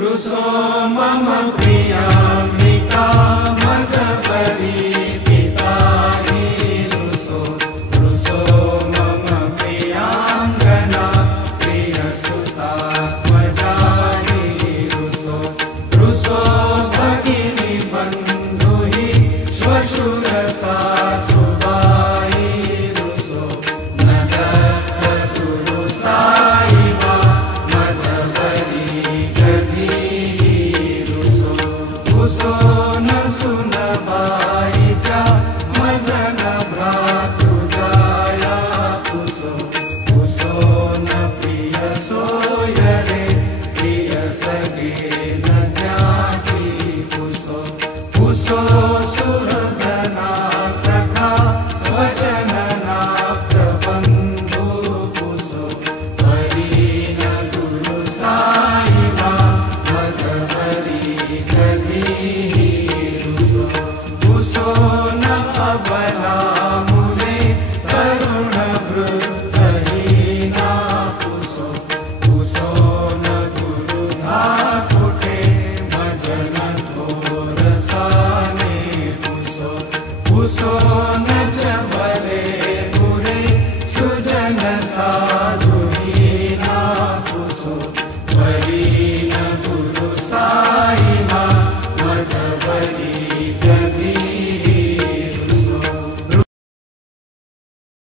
रुसो मम प्रियाम्बिका मजबरी पिताहि रुसो रुसो मम प्रियांगना प्रियसुता त्वजाहि रुसो रुसो भगिनी बन्धुहि श्वशुर सासुबाई रुसो नदतु रुसाईवा मजबरी रुसो न सुनबाईच्या मजन भ्रातृजाया पुसो पुसो न प्रिय सोयरे प्रिय सगे न ज्ञाती पुसो पुसो सुहृदना सखा स्वजनना प्रबंधु पुसो परी न गुरु साईबा मजबरी रुसो न अबला मुले तरुण वृद्धहीना पुसो पुसो न गुरु धाकुटे भजन थोरसाने पुसो पुसो